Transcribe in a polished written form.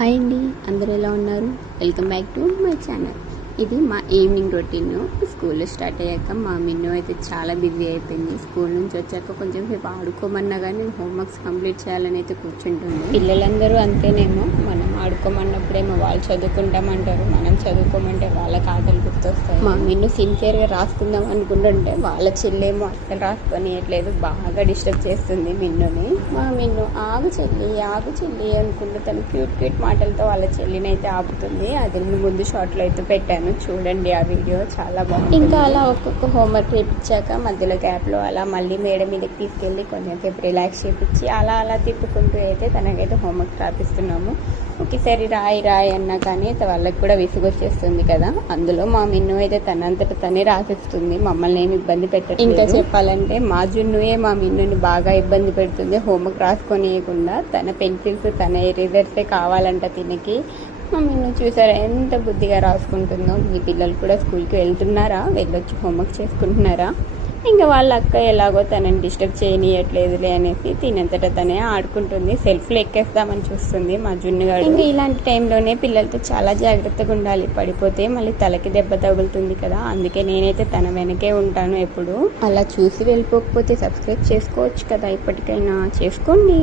Hi అండి, అందరూ ఎలా ఉన్నారు? Welcome back to my channel. ఇది మా ఈవినింగ్ రొటీన్. స్కూల్ స్టార్ట్ అయ్యాక మా మిన్ను అయితే చాలా బిజీ అయిపోయింది. స్కూల్ నుంచి వచ్చాక కొంచెం సేపు ఆడుకోమన్నా కానీ హోంవర్క్స్ కంప్లీట్ చేయాలని అయితే కూర్చుంటుంది. పిల్లలందరూ అంతేనేమో, మనం ఆడుకోమన్నప్పుడేమో వాళ్ళు చదువుకుంటామంటారు, మనం చదువుకోమంటే వాళ్ళకి ఆటలు గుర్తొస్తాయి. మా మిన్ను సిన్సియర్గా రాసుకుందాం అనుకుంటుంటే వాళ్ళ చెల్లేమో అసలు రాసుకొనియట్లేదు, బాగా డిస్టర్బ్ చేస్తుంది మిన్నుని. మా మిన్ను ఆగు చెల్లి అనుకుంటూ తను క్యూట్ మాటలతో వాళ్ళ చెల్లిని అయితే ఆపుతుంది. అది ముందు షార్ట్లో అయితే పెట్టాను, చూడండి ఆ వీడియో, చాలా బాగుంది. ఇంకా అలా ఒక్కొక్క హోంవర్క్ చేయించాక మధ్యలో గ్యాప్లో అలా మళ్ళీ మేడ మీదకి తీసుకెళ్ళి కొంచెం సేపు రిలాక్స్ చేయించి అలా తిప్పుకుంటూ అయితే తనకైతే హోంవర్క్ రాపిస్తున్నాము. ఒకేసారి రాయి అన్నా కానీ వాళ్ళకి కూడా విసుగొచ్చేస్తుంది కదా. అందులో మా మిన్ను అయితే తనంతట తనే రాసిస్తుంది, మమ్మల్ని ఏమి ఇబ్బంది పెట్టదు. ఇంకా చెప్పాలంటే మా జున్నుయే మా మిన్నుని బాగా ఇబ్బంది పెడుతుంది. హోంవర్క్ రాసుకొనియకుండా తన పెన్సిల్స్ తన ఎరేజర్సే కావాలంట తినకి. మా మిన్ను చూసారా ఎంత బుద్ధిగా రాసుకుంటుందో. మీ పిల్లలు కూడా స్కూల్కి వెళ్తున్నారా, వెళ్ళొచ్చి హోంవర్క్ చేసుకుంటున్నారా? ఇంకా వాళ్ళ అక్క ఎలాగో తనని డిస్టర్బ్ చేయనీయట్లేదులే అనేసి తినంతట తనే ఆడుకుంటుంది. సెల్ఫ్లో ఎక్కేస్తామని చూస్తుంది మా జున్నుగాడు. ఇంకా ఇలాంటి టైంలోనే పిల్లలతో చాలా జాగ్రత్తగా ఉండాలి, పడిపోతే మళ్ళీ తలకి దెబ్బ తగులుతుంది కదా. అందుకే నేనైతే తన వెనకే ఉంటాను ఎప్పుడు. అలా చూసి వెళ్ళిపోకపోతే సబ్స్క్రైబ్ చేసుకోవచ్చు కదా, ఇప్పటికైనా చేసుకోండి.